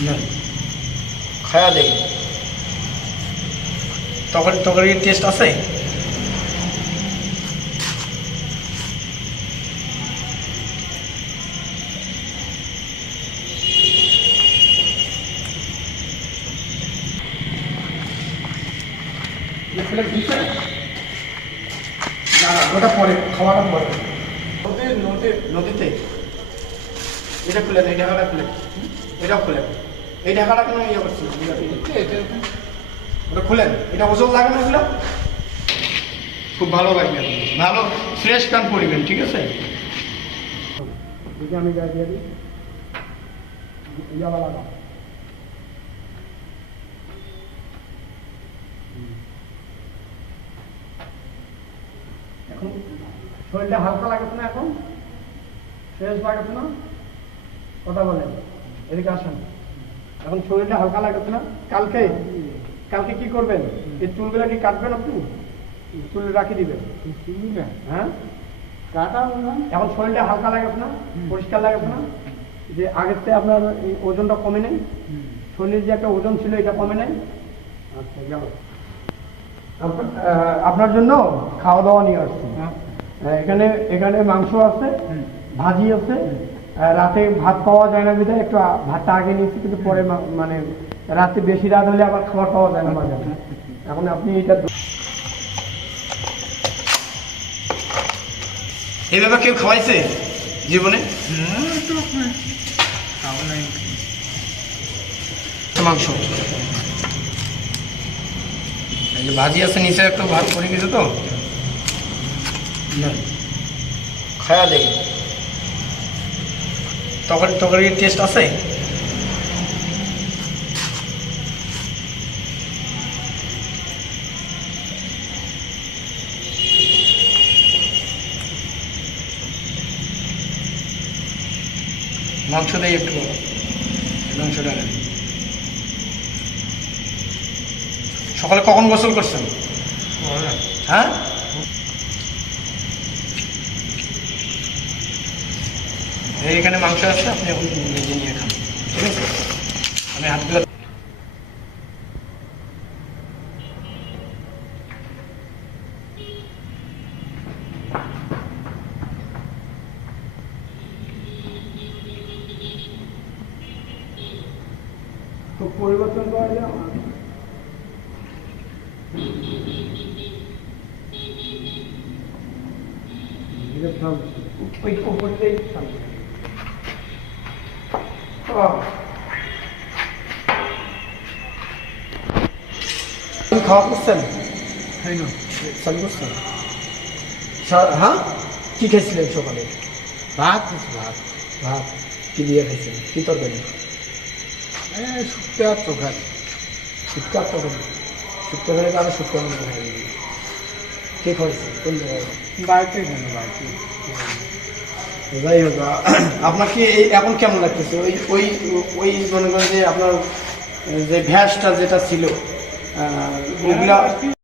नहीं खाया देखी তরকারি টেস্ট আছে ওটা পরে খাওয়াটা পরে নদীতে এটা খুলে এই ঢাকাটা খুলে এটা খুলে এই ঢাকাটা কেন ইয়ে করছি ওটা খুলেন এটা ওজন লাগে না এগুলো খুব ভালো লাগবে ভালো ফ্রেশ কান পরিবেন ঠিক আছে আমি গায়ে দিয়ে দিই ইয়াবা লাগাও এখন শরীরটা হালকা লাগছে না এখন ফ্রেশ লাগছে না কথা বলেন এদিকে আসেন এখন শরীরটা হালকা লাগছে না কালকে কি করবেন এই চুলগুলা কি কাটবেন আপনি চুল রাখি দিবেন হ্যাঁ কাটা এখন শরীরটা হালকা লাগছে না পরিষ্কার লাগছে না যে আগের থেকে আপনার এই ওজনটা কমে নেই শরীরের যে একটা ওজন ছিল এটা কমে নেই আচ্ছা গেল আপনার জন্য খাওয়া দাওয়া নিয়ে আসছি এখানে মাংস আছে ভাজি আছে রাতে ভাত পাওয়া যায় না বিধায় একটু ভাতটা আগে নিচ্ছি কিন্তু পরে মানে রাতে বেশি রাত হলে আবার খাবার পাওয়া যায় না বাজারে এখন আপনি এটা এইভাবে কেউ খাওয়াইছে জীবনে মাংস ভাজি আছে নিচে একটু ভাত করে গেছে তো খায়া দেখি তরকারির টেস্ট আছে মাংস দেয় একটু মাংসটা সকালে কখন গোসল করছেন হ্যাঁ এইখানে মাংস আছে আপনি এখন নিজে নিয়ে খান ঠিক আছে আমি হাতগুলো তো পরিবর্তন করা যায় খাওয়া করছেন চালু করছেন হ্যাঁ কি খেয়েছিলেন সকালে ভাত ভাত কি দিয়ে খাইছেন কি তরকারি শুক্তো আর তরকারি শুক্তো হলে আরো শুক্তো কে খাওয়াইছে কোন জায়গায় বাড়িতে যাই হোক আপনাকে এখন কেমন লাগতেছে ওই মনে করেন যে আপনার যে ভ্যাসটা যেটা ছিল ওইগুলা